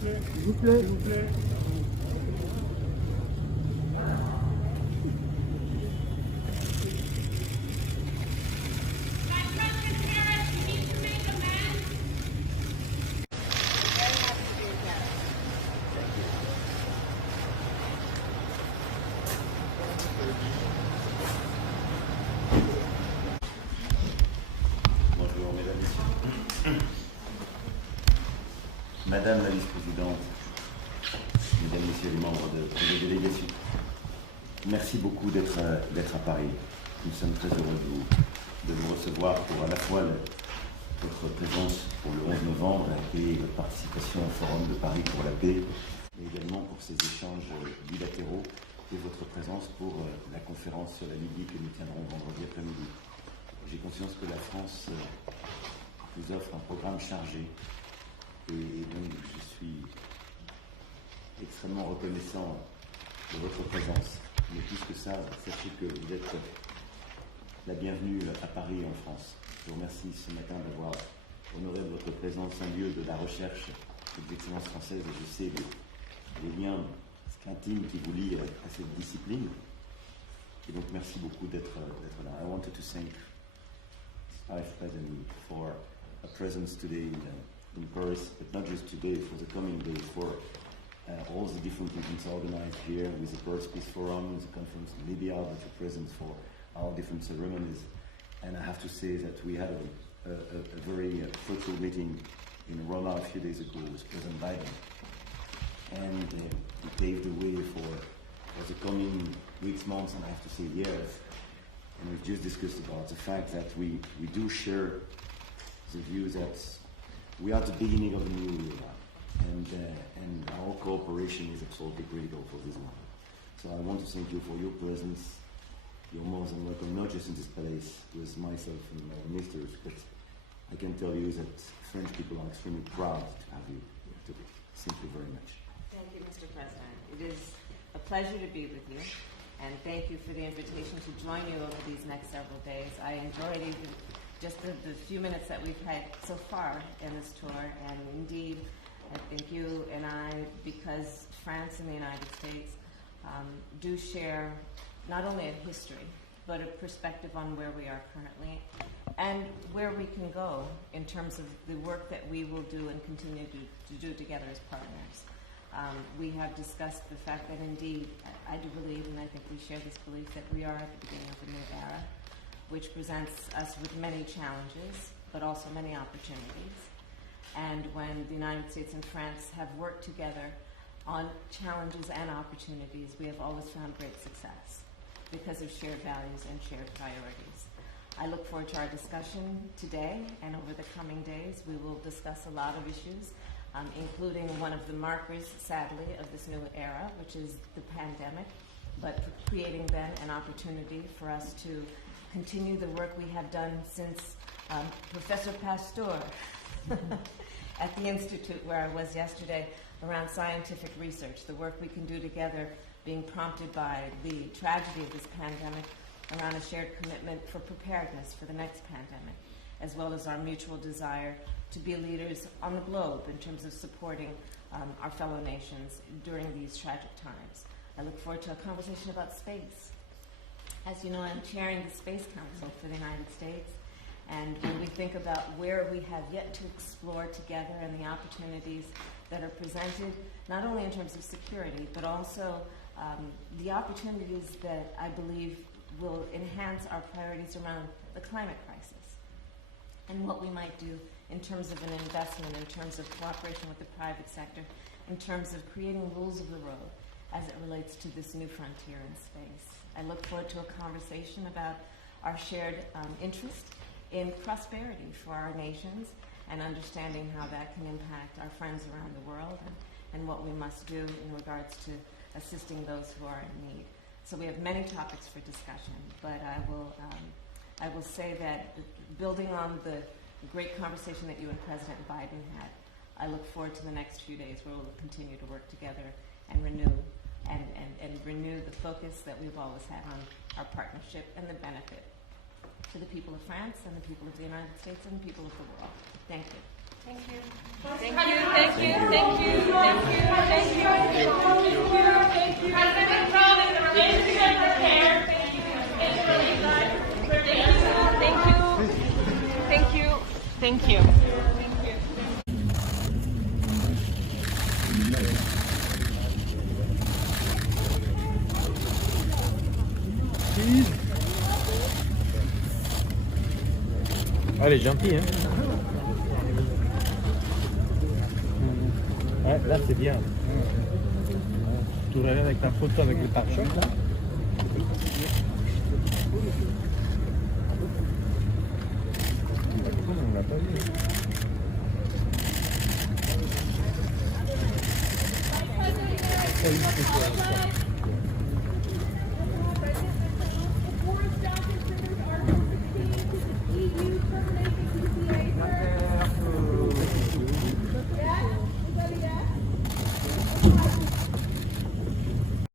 S'il vous plaît. Bonjour, mesdames, messieurs. Madame la vice-présidente, mesdames, messieurs les membres de la délégation, merci beaucoup d'être à Paris. Nous sommes très heureux de vous recevoir pour à la fois votre présence pour le 11 novembre et votre participation au Forum de Paris pour la paix, mais également pour ces échanges bilatéraux et votre présence pour la conférence sur la Libye que nous tiendrons vendredi après-midi. J'ai conscience que la France vous offre un programme chargé et donc je suis extrêmement reconnaissant de votre présence. Mais plus que ça, sachez que vous êtes la bienvenue à Paris et en France. Je vous remercie ce matin d'avoir honoré de votre présence un lieu de la recherche des excellences françaises et je sais les liens intimes qui vous lient à cette discipline. Et donc merci beaucoup d'être là. I wanted to thank Vice President for a presence today in Paris, but not just today, for the coming days, for all the different events organized here with the Paris Peace Forum, the conference in Libya, but your presence for our different ceremonies. And I have to say that we had a very fruitful meeting in Roma a few days ago with President Biden. And it paved the way for the coming weeks, months, and I have to say years. And we've just discussed about the fact that we do share the view that we are at the beginning of a new era, and our cooperation is absolutely critical for this one. So I want to thank you for your presence. You're more than welcome, not just in this place with myself and my ministers, but I can tell you that French people are extremely proud to have you here today. Thank you very much. Thank you, Mr. President. It is a pleasure to be with you, and thank you for the invitation to join you over these next several days. I enjoyed even just the few minutes that we've had so far in this tour, and indeed, I think you and I, because France and the United States do share not only a history, but a perspective on where we are currently and where we can go in terms of the work that we will do and continue to do together as partners. We have discussed the fact that indeed, I do believe, and I think we share this belief, that we are at the beginning of a new era, which presents us with many challenges, but also many opportunities. And when the United States and France have worked together on challenges and opportunities, we have always found great success because of shared values and shared priorities. I look forward to our discussion today, and over the coming days, we will discuss a lot of issues, including one of the markers, sadly, of this new era, which is the pandemic, but creating then an opportunity for us to continue the work we have done since Professor Pasteur at the Institute where I was yesterday around scientific research, the work we can do together being prompted by the tragedy of this pandemic around a shared commitment for preparedness for the next pandemic, as well as our mutual desire to be leaders on the globe in terms of supporting our fellow nations during these tragic times. I look forward to a conversation about space. As you know, I'm chairing the Space Council for the United States, and when we think about where we have yet to explore together and the opportunities that are presented, not only in terms of security, but also the opportunities that I believe will enhance our priorities around the climate crisis and what we might do in terms of an investment, in terms of cooperation with the private sector, in terms of creating rules of the road as it relates to this new frontier in space. I look forward to a conversation about our shared interest in prosperity for our nations and understanding how that can impact our friends around the world and what we must do in regards to assisting those who are in need. So we have many topics for discussion, but I will say that building on the great conversation that you and President Biden had, I look forward to the next few days where we'll continue to work together and renew the focus that we've always had on our partnership and the benefit to the people of France and the people of the United States and the people of the world. Thank you. Thank you. Thank you, thank you, thank you, thank you, thank you, thank you. President Macron, is the relationship repaired? It's really good. Thank you, thank you, thank you, thank you. Ah, elle est gentille, hein. Ouais, là c'est bien. Tu reviens avec ta photo avec le pare-choc là. On l'a pas vu.